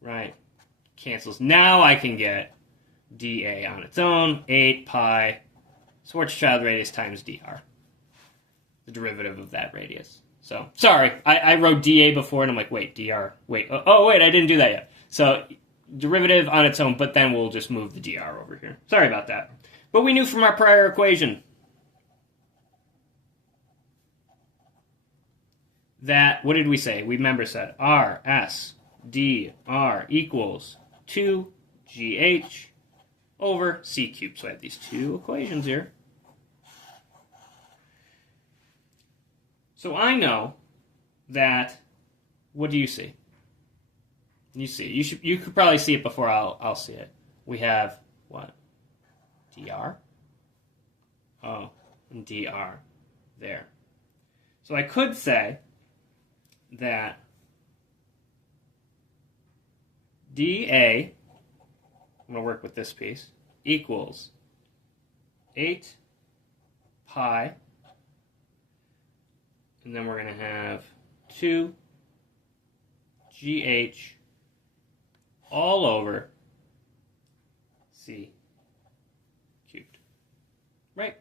Right? Cancels. Now I can get dA on its own, 8 pi Schwarzschild radius times dr. The derivative of that radius. So, sorry, I wrote dA before, and I'm like, wait, dr, wait, oh, wait, I didn't do that yet. So, derivative on its own, but then we'll just move the dr over here. Sorry about that. But we knew from our prior equation, that, what did we say? We remember said RsdR equals 2gh over c cubed. So I have these two equations here. So I know that, what do you see? You see, you could probably see it before I'll see it. We have what? dr? Oh, and dr there. So I could say that dA, I'm going to work with this piece, equals 8 pi, and then we're going to have 2gh all over c cubed. Right?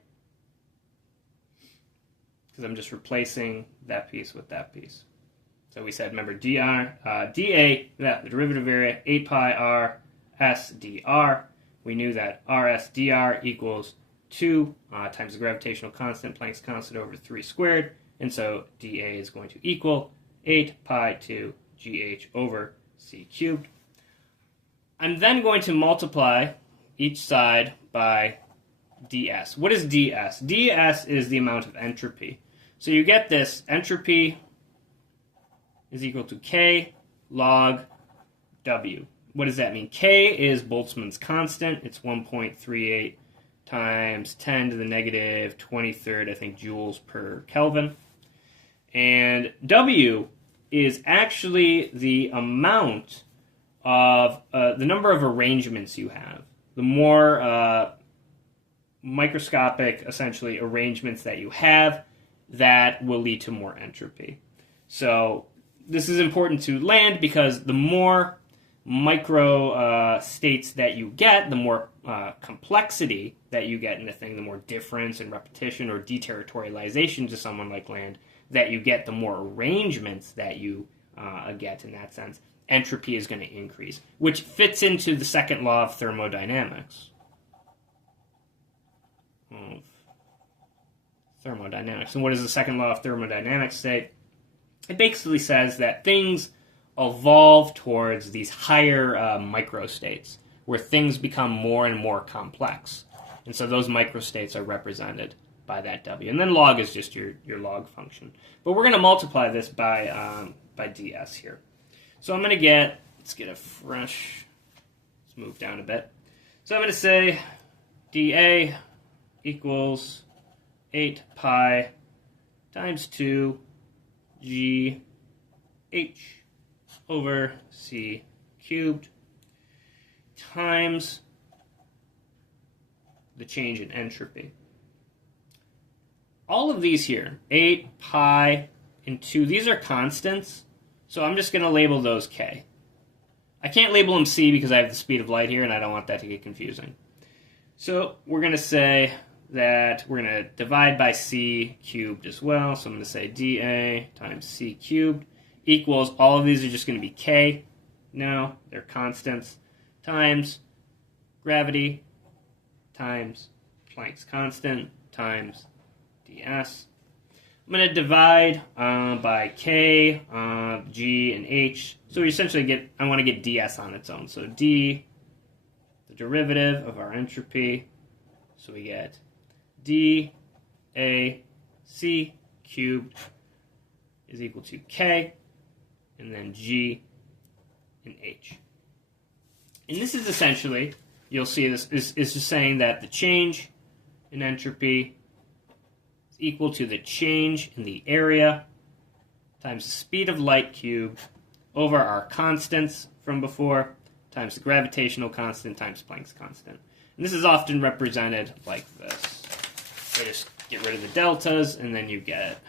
Because I'm just replacing that piece with that piece. So we said, remember, dA, the derivative area, 8 pi RsdR. We knew that RsdR equals 2 times the gravitational constant, Planck's constant, over 3 squared. And so dA is going to equal 8 pi 2 gh over c cubed. I'm then going to multiply each side by ds. What is ds? ds is the amount of entropy. So you get this, entropy is equal to k log w. What does that mean? K is Boltzmann's constant. It's 1.38 times 10 to the negative 23rd, I think, joules per Kelvin. And W is actually the amount of the number of arrangements you have. The more microscopic, essentially, arrangements that you have, that will lead to more entropy. So this is important to land because the more micro states that you get, the more complexity that you get in a thing, the more difference and repetition or deterritorialization to someone like land that you get, the more arrangements that you get in that sense. Entropy is going to increase, which fits into the second law of thermodynamics. And what does the second law of thermodynamics say? It basically says that things evolve towards these higher microstates, where things become more and more complex. And so those microstates are represented by that W. And then log is just your log function. But we're going to multiply this by ds here. So I'm going to get, let's get a fresh, let's move down a bit. So I'm going to say dA equals 8 pi times 2 gh over c cubed times the change in entropy. All of these here, 8 pi and 2, these are constants, so I'm just going to label those k. I can't label them c because I have the speed of light here and I don't want that to get confusing. So we're going to say that we're going to divide by c cubed as well, so I'm going to say dA times c cubed equals, all of these are just going to be k now, they're constants, times gravity times Planck's constant times ds. I'm going to divide by k, g, and h. So we essentially get, I want to get ds on its own. So d, the derivative of our entropy. So we get d a c cubed is equal to k, and then g and h. And this is essentially, you'll see this, is just saying that the change in entropy is equal to the change in the area times the speed of light cubed over our constants from before times the gravitational constant times Planck's constant. And this is often represented like this. So just get rid of the deltas, and then you get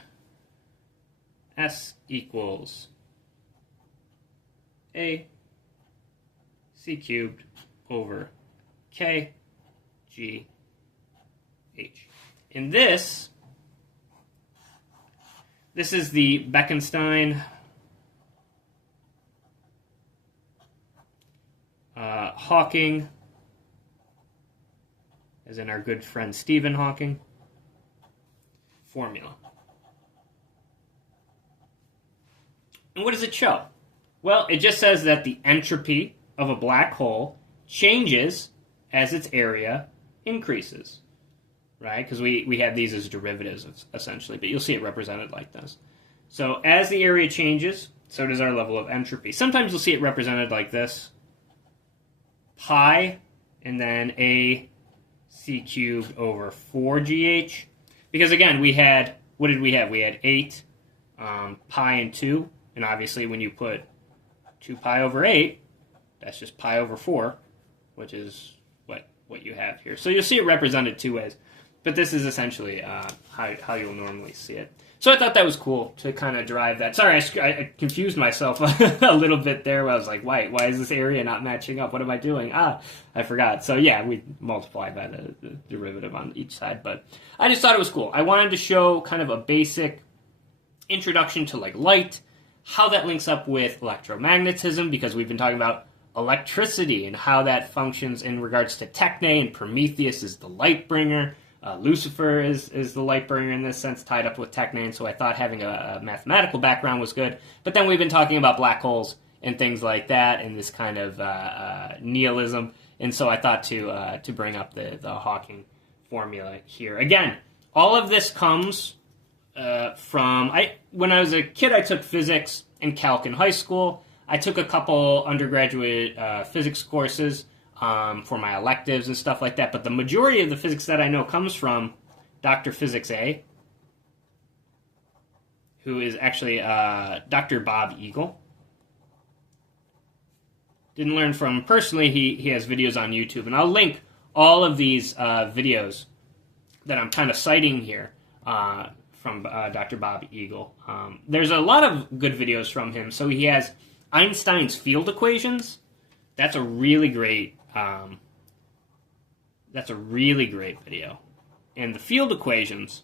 S equals A c cubed over k g h. In this is the Bekenstein Hawking, as in our good friend Stephen Hawking, formula. And what does it show? Well, it just says that the entropy of a black hole changes as its area increases, right? Because we have these as derivatives, essentially, but you'll see it represented like this. So as the area changes, so does our level of entropy. Sometimes you'll see it represented like this. Pi, and then a c cubed over 4gh. Because again, we had, what did we have? We had 8 pi and 2. And obviously when you put 2 pi over 8, that's just pi over 4, which is what you have here. So you'll see it represented two ways. But this is essentially how you'll normally see it. So I thought that was cool to kind of derive that. Sorry, I confused myself a little bit there. Where I was like, why is this area not matching up? What am I doing? I forgot. So yeah, we multiply by the derivative on each side. But I just thought it was cool. I wanted to show kind of a basic introduction to like light, how that links up with electromagnetism, because we've been talking about electricity and how that functions in regards to Techne, and Prometheus is the light bringer. Lucifer is the light bringer in this sense, tied up with Techne, and so I thought having a mathematical background was good. But then we've been talking about black holes and things like that, and this kind of nihilism, and so I thought to bring up the Hawking formula here. Again, all of this comes from... when I was a kid, I took physics and calc in high school. I took a couple undergraduate physics courses for my electives and stuff like that, but the majority of the physics that I know comes from DrPhysicsA, who is actually Dr. Bob Eagle. Didn't learn from him personally. He has videos on YouTube, and I'll link all of these videos that I'm kind of citing here from Dr. Bob Eagle. There's a lot of good videos from him. So he has Einstein's field equations. That's a really great video. And the field equations,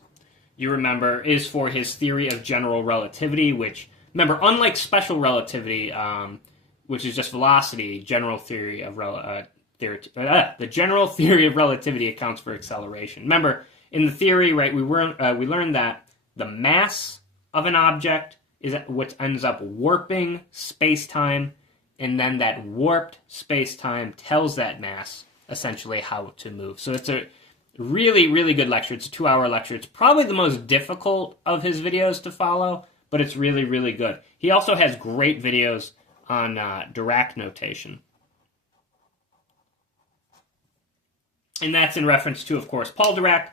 you remember, is for his theory of general relativity, which, remember, unlike special relativity, which is just velocity, general theory of the general theory of relativity accounts for acceleration. Remember, in the theory, right, we learned that the mass of an object is what ends up warping space-time, and then that warped space-time tells that mass essentially how to move. So it's a really, really good lecture. It's a 2-hour lecture. It's probably the most difficult of his videos to follow, but it's really, really good. He also has great videos on Dirac notation. And that's in reference to, of course, Paul Dirac.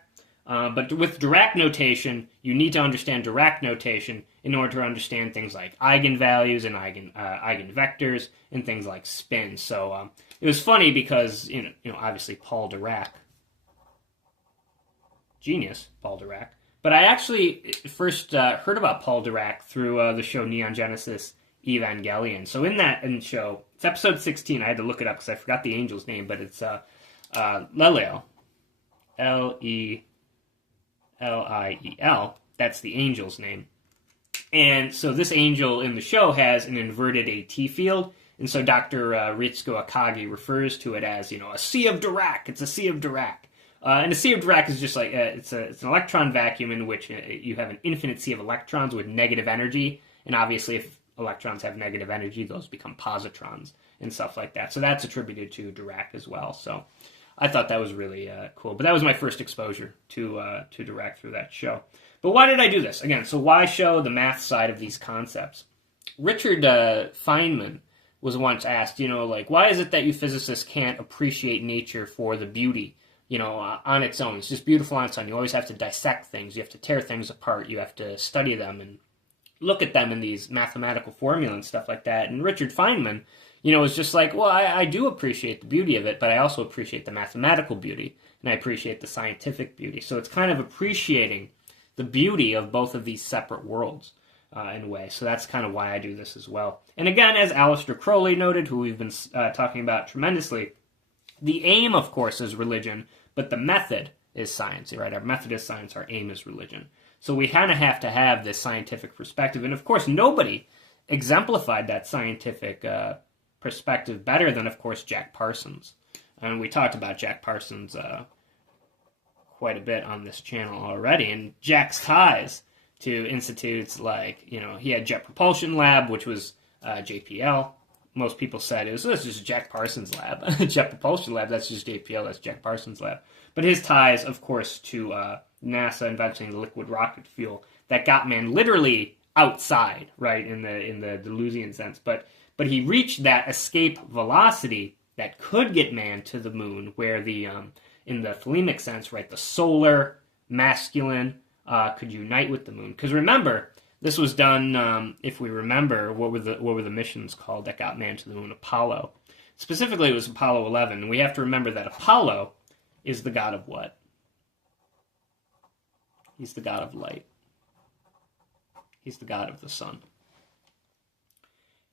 But with Dirac notation, you need to understand Dirac notation in order to understand things like eigenvalues and eigenvectors and things like spin. So it was funny because, you know, obviously Paul Dirac, genius, Paul Dirac. But I actually first heard about Paul Dirac through the show Neon Genesis Evangelion. So in the show, it's episode 16. I had to look it up because I forgot the angel's name, but it's Leliel. L-I-E-L. That's the angel's name. And so this angel in the show has an inverted AT field, and so Dr. Ritsuko Akagi refers to it as, you know, a sea of Dirac. It's a sea of Dirac. And a sea of Dirac is just like, it's an electron vacuum in which you have an infinite sea of electrons with negative energy, and obviously if electrons have negative energy, those become positrons and stuff like that. So that's attributed to Dirac as well. So I thought that was really cool. But that was my first exposure to Dirac through that show. But why did I do this? Again, so why show the math side of these concepts? Richard Feynman was once asked, you know, like, why is it that you physicists can't appreciate nature for the beauty, you know, on its own? It's just beautiful on its own. You always have to dissect things. You have to tear things apart. You have to study them and look at them in these mathematical formula and stuff like that. And Richard Feynman, you know, was just like, well, I do appreciate the beauty of it, but I also appreciate the mathematical beauty, and I appreciate the scientific beauty. So it's kind of appreciating the beauty of both of these separate worlds in a way. So that's kind of why I do this as well. And again, as Aleister Crowley noted, who we've been talking about tremendously, the aim, of course, is religion, but the method is science, right? Our method is science, our aim is religion. So we kind of have to have this scientific perspective. And of course, nobody exemplified that scientific perspective better than, of course, Jack Parsons. And we talked about Jack Parsons quite a bit on this channel already. And Jack's ties to institutes like, he had Jet Propulsion Lab, which was JPL. Most people said this is Jack Parsons' lab. Jet Propulsion Lab, that's just JPL, that's Jack Parsons' lab. But his ties, of course, to NASA inventing the liquid rocket fuel that got man literally outside, right, in the Deleuzian sense. But he reached that escape velocity that could get man to the moon, where the in the thelemic sense, right, the solar masculine could unite with the moon. Because remember, this was done. If we remember, what were the missions called that got man to the moon? Apollo. Specifically, it was Apollo 11. And we have to remember that Apollo is the god of what? He's the god of light. He's the god of the sun.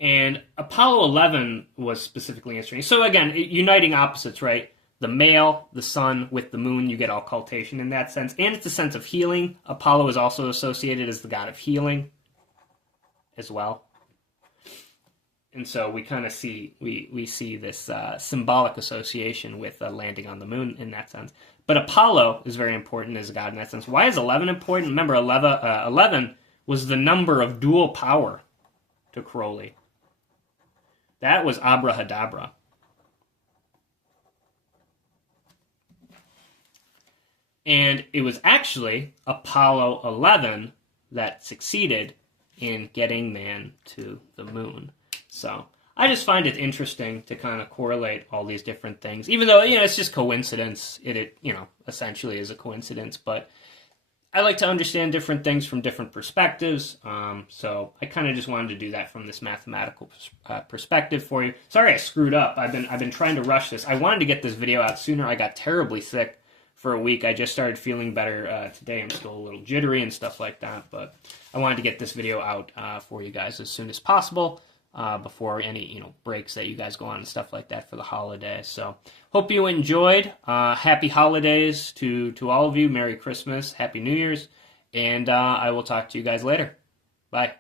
And Apollo 11 was specifically interesting. So again, uniting opposites, right? The male, the sun, with the moon, you get occultation in that sense. And it's a sense of healing. Apollo is also associated as the god of healing as well. And so we kind of see, we see this symbolic association with landing on the moon in that sense. But Apollo is very important as a god in that sense. Why is 11 important? Remember, 11 was the number of dual power to Crowley. That was abrahadabra. And it was actually Apollo 11 that succeeded in getting man to the moon. So I just find it interesting to kind of correlate all these different things, even though, it's just coincidence. It essentially is a coincidence, but I like to understand different things from different perspectives. So I kind of just wanted to do that from this mathematical perspective for you. Sorry I screwed up. I've been trying to rush this. I wanted to get this video out sooner. I got terribly sick for a week. I just started feeling better today. I'm still a little jittery and stuff like that, but I wanted to get this video out for you guys as soon as possible before any breaks that you guys go on and stuff like that for the holiday. So hope you enjoyed. Happy holidays to all of you. Merry Christmas, Happy New Year's, and I will talk to you guys later. Bye.